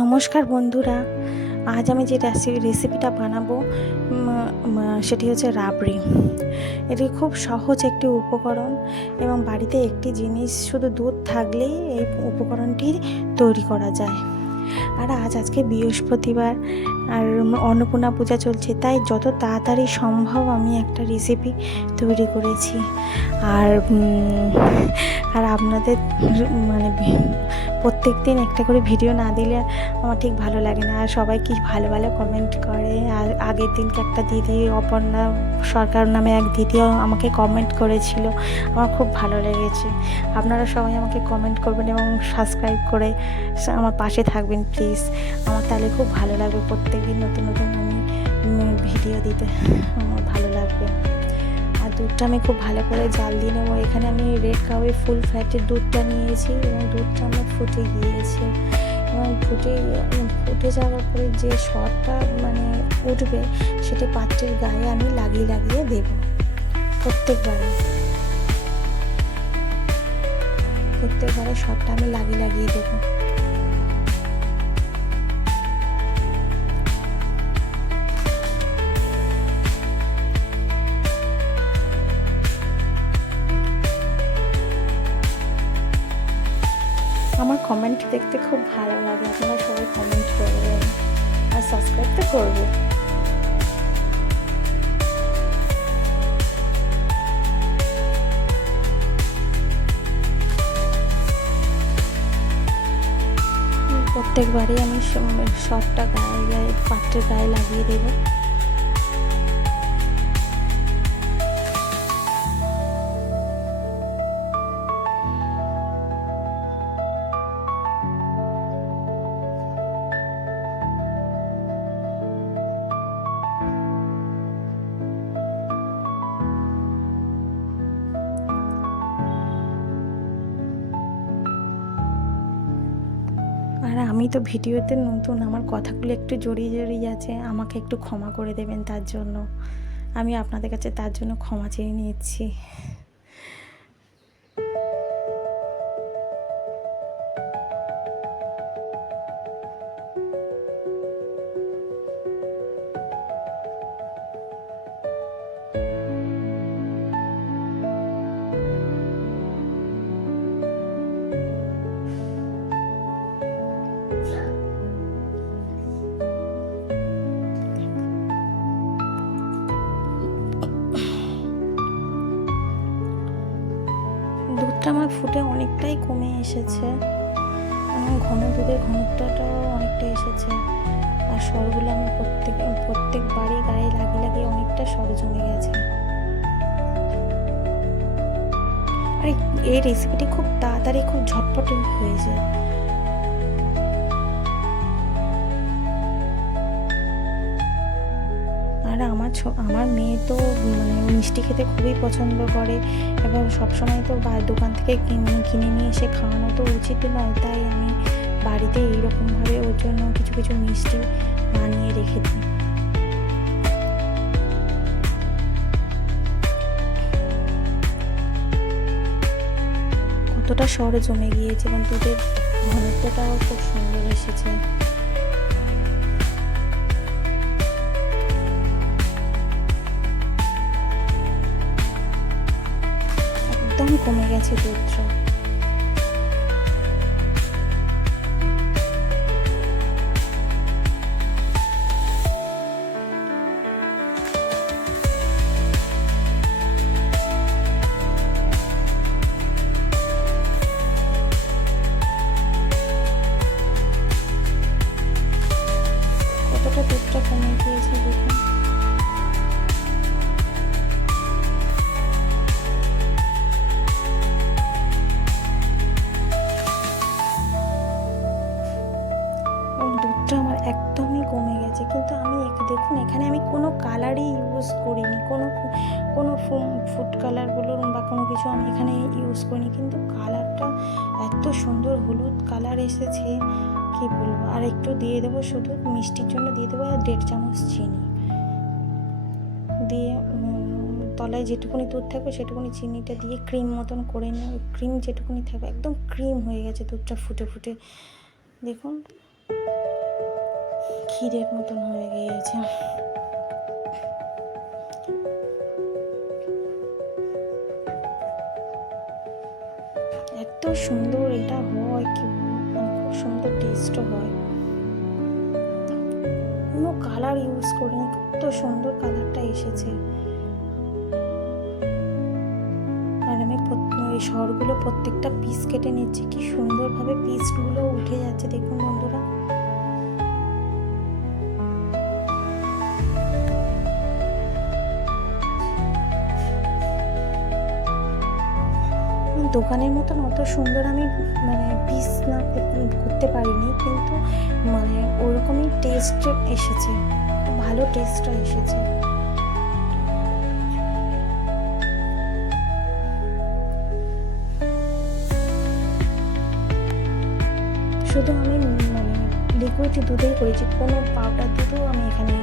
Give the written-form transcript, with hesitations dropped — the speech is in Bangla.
নমস্কার বন্ধুরা, আজ আমি যে রেসিপিটা বানাবো সেটি হচ্ছে রাবড়ি। এটি খুব সহজ একটি উপকরণ এবং বাড়িতে একটি জিনিস শুধু দুধ থাকলেই এই উপকরণটি তৈরি করা যায়। আর আজকে বৃহস্পতিবার আর অন্নপূর্ণা পূজা চলছে, তাই যত তাড়াতাড়ি সম্ভব আমি একটা রেসিপি তৈরি করেছি। আর আপনাদের মানে প্রত্যেক দিন একটা করে ভিডিও না দিলে আমার ঠিক ভালো লাগে না। আর সবাই কি ভালো ভালো কমেন্ট করে। আর আগের দিনকে একটা দিদি, অপর্ণা সরকার নামে এক দিদিও আমাকে কমেন্ট করেছিল, আমার খুব ভালো লেগেছে। আপনারা সবাই আমাকে কমেন্ট করবেন এবং সাবস্ক্রাইব করে আমার পাশে থাকবেন প্লিজ। আমার তাহলে খুব ভালো লাগবে, প্রত্যেক দিন নতুন নতুন আমি ভিডিও দিতে আমার ভালো লাগবে। আর দুধটা আমি খুব ভালো করে জাল দিয়ে নেবো। এখানে আমি রেড কাউয়ে ফুল ফ্যাটের দুধটা নিয়েছি এবং দুধটা আমার ফুটে গিয়েছে এবং ফুটে যাওয়ার পরে যে সরটা উঠবে সেটা পাত্রের গায়ে আমি লাগিয়ে দেব। প্রত্যেকবারে সরটা আমি লাগিয়ে দেবো। আমার কমেন্ট দেখতে খুব ভালো লাগে, আপনারা সবাই কমেন্ট করবেন আর সাবস্ক্রাইব তো করবেন। প্রত্যেকবারই আমি সবটা গায়ে পাত্রের গায়ে লাগিয়ে দেবো। আর আমি তো ভিডিওতে নতুন, আমার কথাগুলো একটু জড়িয়ে আছে, আমাকে একটু ক্ষমা করে দেবেন। তার জন্য আমি আপনাদের কাছে তার জন্য ক্ষমা চেয়ে নিচ্ছি। দুধটা আমার ফুটে অনেকটাই কমে এসেছে, দুধের ঘনত্বটাও অনেকটা এসেছে। আর সরগুলো আমি প্রত্যেকবারই গায়ে লাগিয়ে অনেকটা সর জমে গেছে। আর এই রেসিপিটি খুব তাড়াতাড়ি, খুব ঝটপট হয়ে যায়। আর আমার মেয়ে তো মিষ্টি খেতে খুবই পছন্দ করে এবং সবসময় তো দোকান থেকে কিনে নিয়ে এসে খাওয়ানো তো উচিত নয়, তাই আমি বাড়িতে এইরকমভাবে ওর জন্য কিছু কিছু মিষ্টি বানিয়ে রেখে দিই। কতটা সর জমে গিয়েছে এবং দুধের ঘনত্বটাও খুব সুন্দর এসেছে। একদম কমে গেছে দুধটা। কতটা দুধটা কমে গিয়েছে দেখুন। দুধটা আমার একদমই কমে গেছে, কিন্তু আমি দেখুন এখানে আমি কোনো কালারই ইউজ করিনি, কোনো ফুড কালার বলুন বা কোনো কিছু আমি এখানে ইউজ করিনি, কিন্তু কালারটা এত সুন্দর হলুদ কালার এসেছে কি বলবো। আর একটু দিয়ে দেবো, শুধু মিষ্টির জন্য দিয়ে দেবো 1.5 চামচ চিনি দিয়ে তলায় যেটুকুনি দুধ থাকবে সেটুকুনি চিনিটা দিয়ে ক্রিম মতন করে নেব। ক্রিম যেটুকুনি থাকবে একদম ক্রিম হয়ে গেছে দুধটা ফুটে ফুটে। দেখুন ক্ষীরের মতন হয়ে গিয়েছে। এত সুন্দর এটা হয় কি, মানে খুব সুন্দর টেস্টও হয়, কোনো কালার ইউজ করিনি, কত সুন্দর কালারটা এসেছে। আর আমি এই সরগুলো প্রত্যেকটা পিস কেটে নিচ্ছি, কি সুন্দরভাবে পিসগুলো উঠে যাচ্ছে দেখুন বন্ধুরা। দোকানের মতন অত সুন্দর আমি মানে পিস না করতে পারিনি, কিন্তু মানে ওরকমই টেস্ট এসেছে, ভালো টেস্টটা এসেছে। শুধু আমি মানে লিকুইড দুধেই করেছি, কোনো পাউডার দুধও আমি এখানে